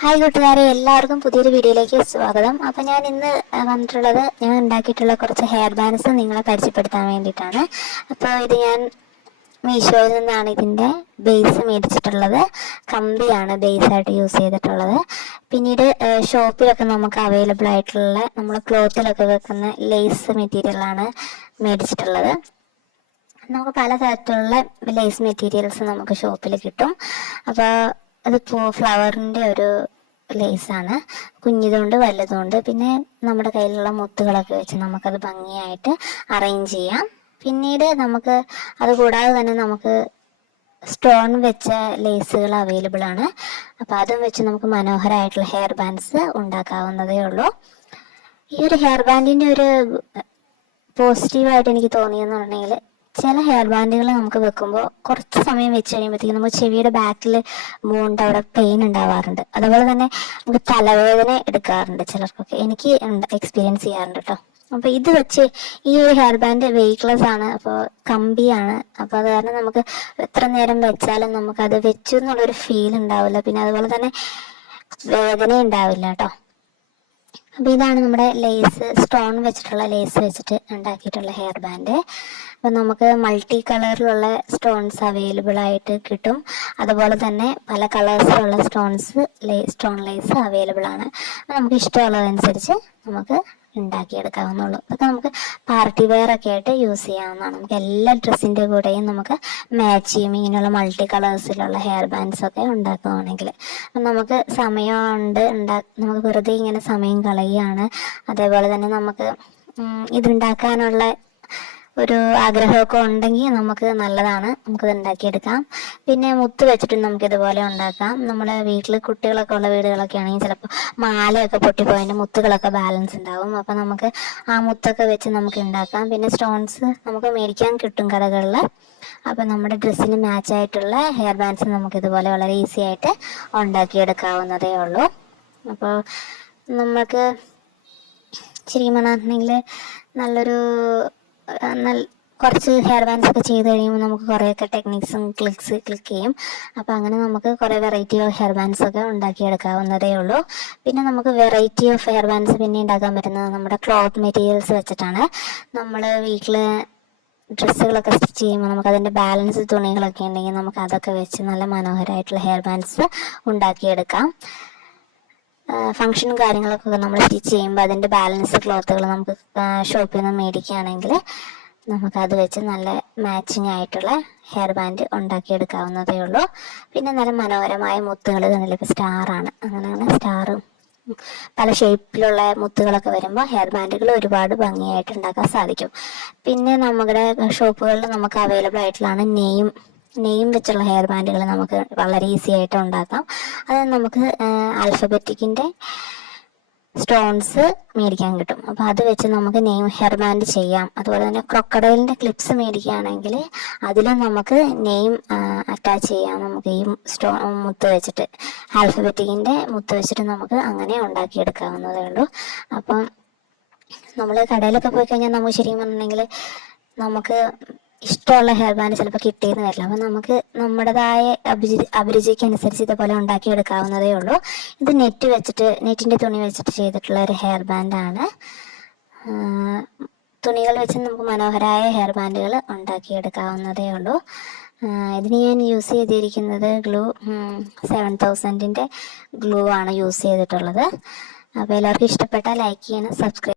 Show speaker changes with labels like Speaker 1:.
Speaker 1: Hi കൂട്ടുകാരെ എല്ലാവർക്കും പുതിയൊരു വീഡിയോയിലേക്ക് സ്വാഗതം. അപ്പം ഞാൻ ഇന്ന് വന്നിട്ടുള്ളത് ഞാൻ ഉണ്ടാക്കിയിട്ടുള്ള കുറച്ച് ഹെയർ ബാൻഡ്സ് നിങ്ങളെ പരിചയപ്പെടുത്താൻ വേണ്ടിയിട്ടാണ്. അപ്പോൾ ഇത് ഞാൻ മീഷോയിൽ നിന്നാണ് ഇതിന്റെ ബേസ് മേടിച്ചിട്ടുള്ളത്. കമ്പിയാണ് ബേസ് ആയിട്ട് യൂസ് ചെയ്തിട്ടുള്ളത്. പിന്നീട് ഷോപ്പിലൊക്കെ നമുക്ക് അവൈലബിൾ ആയിട്ടുള്ള നമ്മൾ ക്ലോത്തിലൊക്കെ വെക്കുന്ന ലേസ് മെറ്റീരിയലാണ് മേടിച്ചിട്ടുള്ളത്. നമുക്ക് പല തരത്തിലുള്ള ലേസ് മെറ്റീരിയൽസ് നമുക്ക് ഷോപ്പിൽ കിട്ടും. അപ്പോൾ അതിപ്പോൾ ഫ്ലവറിന്റെ ഒരു ലേസാണ്. കുഞ്ഞിതുകൊണ്ട് വലുതുകൊണ്ട്. പിന്നെ നമ്മുടെ കയ്യിലുള്ള മുത്തുകളൊക്കെ വെച്ച് നമുക്കത് ഭംഗിയായിട്ട് അറേഞ്ച് ചെയ്യാം. പിന്നീട് നമുക്ക് അത് കൂടാതെ തന്നെ നമുക്ക് സ്റ്റോൺ വെച്ച ലേസുകൾ അവൈലബിൾ ആണ്. അപ്പോൾ അതും വെച്ച് നമുക്ക് മനോഹരമായിട്ടുള്ള ഹെയർ ബാൻഡ്സ് ഉണ്ടാക്കാവുന്നതേ ഉള്ളൂ. ഈ ഒരു ഹെയർ ബാൻഡിന്റെ ഒരു പോസിറ്റീവായിട്ട് എനിക്ക് തോന്നിയെന്ന് പറഞ്ഞെങ്കിൽ ചില ഹെയർ ബാൻഡുകൾ നമുക്ക് വെക്കുമ്പോൾ കുറച്ച് സമയം വെച്ച് കഴിയുമ്പോഴത്തേക്കും നമുക്ക് ചെവിയുടെ ബാക്കിൽ മൂണ്ട് അവിടെ പെയിൻ ഉണ്ടാവാറുണ്ട്. അതുപോലെ തന്നെ നമുക്ക് തലവേദന എടുക്കാറുണ്ട് ചിലർക്കൊക്കെ. എനിക്ക് എക്സ്പീരിയൻസ് ചെയ്യാറുണ്ട് കേട്ടോ അപ്പോൾ ഇത് വെച്ച് ഈ ഒരു ഹെയർ ബാൻഡ് വെയ്റ്റ്ലെസ് ആണ്. അപ്പോൾ കമ്പിയാണ്. അപ്പോൾ അത് കാരണം നമുക്ക് എത്ര നേരം വെച്ചാലും നമുക്ക് അത് വെച്ചു എന്നുള്ളൊരു ഫീൽ ഉണ്ടാവില്ല. പിന്നെ അതുപോലെ തന്നെ വേദന ഉണ്ടാവില്ല കേട്ടോ അപ്പോൾ ഇതാണ് നമ്മുടെ ലേസ് സ്റ്റോൺ വെച്ചിട്ടുള്ള ലേസ് വെച്ചിട്ട് ഉണ്ടാക്കിയിട്ടുള്ള ഹെയർ ബാൻഡ്. അപ്പോൾ നമുക്ക് മൾട്ടി കളറിലുള്ള സ്റ്റോൺസ് അവൈലബിൾ ആയിട്ട് കിട്ടും. അതുപോലെ തന്നെ പല കളേഴ്സിലുള്ള സ്റ്റോൺസ് സ്റ്റോൺ ലേസ് അവൈലബിൾ ആണ്. നമുക്ക് ഇഷ്ടമുള്ളതനുസരിച്ച് നമുക്ക് ഉണ്ടാക്കിയെടുക്കാവുന്നുള്ളൂ അതൊക്കെ നമുക്ക് പാർട്ടി വെയർ ഒക്കെ ആയിട്ട് യൂസ് ചെയ്യാവുന്നതാണ്. നമുക്ക് എല്ലാ ഡ്രസ്സിന്റെ കൂടെയും നമുക്ക് മാച്ച് ചെയ്യും. ഇങ്ങനെയുള്ള മൾട്ടി കളേഴ്സിലുള്ള ഹെയർ ബാൻഡ്സ് ഒക്കെ ഉണ്ടാക്കുകയാണെങ്കിൽ അപ്പം നമുക്ക് സമയമുണ്ട്. ഉണ്ടാ നമുക്ക് വെറുതെ ഇങ്ങനെ സമയം കളയുകയാണ്. അതേപോലെ തന്നെ നമുക്ക് ഇതുണ്ടാക്കാനുള്ള ഒരു ആഗ്രഹമൊക്കെ ഉണ്ടെങ്കിൽ നമുക്ക് നല്ലതാണ്. നമുക്കത് ഉണ്ടാക്കിയെടുക്കാം. പിന്നെ മുത്ത് വെച്ചിട്ട് നമുക്ക് ഇതുപോലെ ഉണ്ടാക്കാം. നമ്മുടെ വീട്ടിൽ കുട്ടികളൊക്കെ ഉള്ള വീടുകളൊക്കെ ആണെങ്കിൽ ചിലപ്പോൾ മാലയൊക്കെ പൊട്ടിപ്പോയതിന്റെ മുത്തുകളൊക്കെ ബാലൻസ് ഉണ്ടാവും. അപ്പോൾ നമുക്ക് ആ മുത്തൊക്കെ വെച്ച് നമുക്ക് ഉണ്ടാക്കാം. പിന്നെ സ്റ്റോൺസ് നമുക്ക് മേടിക്കാൻ കിട്ടും കടകളിൽ അപ്പോൾ നമ്മുടെ ഡ്രസ്സിന് മാച്ച് ആയിട്ടുള്ള ഹെയർ ബാൻഡ്സ് നമുക്ക് ഇതുപോലെ വളരെ ഈസി ആയിട്ട് ഉണ്ടാക്കിയെടുക്കാവുന്നതേ ഉള്ളൂ. അപ്പോൾ നമുക്ക് ശരിക്കും പറഞ്ഞിട്ടുണ്ടെങ്കിൽ നല്ലൊരു നല്ല കുറച്ച് ഹെയർ ബാൻഡ്സ് ഒക്കെ ചെയ്ത് കഴിയുമ്പോൾ നമുക്ക് കുറേയൊക്കെ ടെക്നിക്സും ക്ലിക്സ് ക്ലിക്ക് ചെയ്യും. അപ്പോൾ അങ്ങനെ നമുക്ക് കുറേ വെറൈറ്റി ഓഫ് ഹെയർ ബാൻഡ്സ് ഒക്കെ ഉണ്ടാക്കിയെടുക്കാവുന്നതേ ഉള്ളൂ. പിന്നെ നമുക്ക് വെറൈറ്റി ഓഫ് ഹെയർ ബാൻഡ്സ് പിന്നെ ഉണ്ടാക്കാൻ പറ്റുന്നത് നമ്മുടെ ക്ലോത്ത് മെറ്റീരിയൽസ് വെച്ചിട്ടാണ്. നമ്മൾ വീട്ടിൽ ഡ്രസ്സുകളൊക്കെ സ്റ്റിച്ച് ചെയ്യുമ്പോൾ നമുക്ക് അതിന്റെ ബാലൻസ് തുണികളൊക്കെ ഉണ്ടെങ്കിൽ നമുക്ക് അതൊക്കെ വെച്ച് നല്ല മനോഹരമായിട്ടുള്ള ഹെയർ ബാൻഡ്സ് ഉണ്ടാക്കിയെടുക്കാം. ഫംഗ്ഷനും കാര്യങ്ങളൊക്കെ നമ്മൾ സ്റ്റിച്ച് ചെയ്യുമ്പോൾ അതിന്റെ ബാലൻസ് ക്ലോത്തുകൾ നമുക്ക് ഷോപ്പിൽ നിന്ന് മേടിക്കുകയാണെങ്കിൽ നമുക്കത് വെച്ച് നല്ല മാച്ചിങ് ആയിട്ടുള്ള ഹെയർ ബാൻഡ് ഉണ്ടാക്കിയെടുക്കാവുന്നതേ ഉള്ളൂ. പിന്നെ നല്ല മനോഹരമായ മുത്തുകൾ തന്നില്ല ഇപ്പോൾ സ്റ്റാറാണ് അങ്ങനെയാണ് സ്റ്റാറും പല ഷേപ്പിലുള്ള മുത്തുകളൊക്കെ വരുമ്പോൾ ഹെയർ ബാൻഡുകൾ ഒരുപാട് ഭംഗിയായിട്ട് ഉണ്ടാക്കാൻ സാധിക്കും. പിന്നെ നമ്മുടെ ഷോപ്പുകളിൽ നമുക്ക് അവൈലബിൾ ആയിട്ടുള്ളതാണ് നെയ്യും നെയിം വെച്ചുള്ള ഹെയർ ബാൻഡുകൾ നമുക്ക് വളരെ ഈസി ആയിട്ട് ഉണ്ടാക്കാം. അത് നമുക്ക് ആൽഫബറ്റിക്കിന്റെ സ്റ്റോൺസ് മേടിക്കാൻ കിട്ടും. അപ്പോൾ അത് വെച്ച് നമുക്ക് നെയിം ഹെയർ ബാൻഡ് ചെയ്യാം. അതുപോലെ തന്നെ ക്രൊക്കഡൈലിന്റെ ക്ലിപ്സ് മേടിക്കുകയാണെങ്കിൽ അതിലും നമുക്ക് നെയിം അറ്റാച്ച് ചെയ്യാം. നമുക്ക് ഈ സ്റ്റോ മുത്ത് വെച്ചിട്ട് ആൽഫബറ്റിക്കിന്റെ മുത്ത് വെച്ചിട്ട് നമുക്ക് അങ്ങനെ ഉണ്ടാക്കിയെടുക്കാവുന്നതേ ഉള്ളൂ. അപ്പം നമ്മൾ കടയിലൊക്കെ പോയി കഴിഞ്ഞാൽ നമുക്ക് ശരിക്കും പറഞ്ഞിട്ടുണ്ടെങ്കിൽ നമുക്ക് ഇഷ്ടമുള്ള ഹെയർ ബാൻഡ് ചിലപ്പോൾ കിട്ടിയെന്ന് വരില്ല. അപ്പം നമുക്ക് നമ്മുടേതായ അഭിരുചി അഭിരുചിക്ക് അനുസരിച്ച് ഇതുപോലെ ഉണ്ടാക്കിയെടുക്കാവുന്നതേ ഉള്ളൂ. ഇത് നെറ്റ് വെച്ചിട്ട് നെറ്റിന്റെ തുണി വെച്ചിട്ട് ചെയ്തിട്ടുള്ള ഒരു ഹെയർ ബാൻഡാണ് തുണികൾ വെച്ച് നമുക്ക് മനോഹരമായ ഹെയർ ബാൻഡുകൾ ഉണ്ടാക്കിയെടുക്കാവുന്നതേ ഉള്ളൂ. ഇതിന് ഞാൻ യൂസ് ചെയ്തിരിക്കുന്നത് ഗ്ലൂ സെവൻ തൗസൻഡിന്റെ ഗ്ലൂ ആണ് യൂസ് ചെയ്തിട്ടുള്ളത്. അപ്പോൾ എല്ലാവർക്കും ഇഷ്ടപ്പെട്ടാൽ ലൈക്ക് ചെയ്യണം സബ്സ്ക്രൈബ്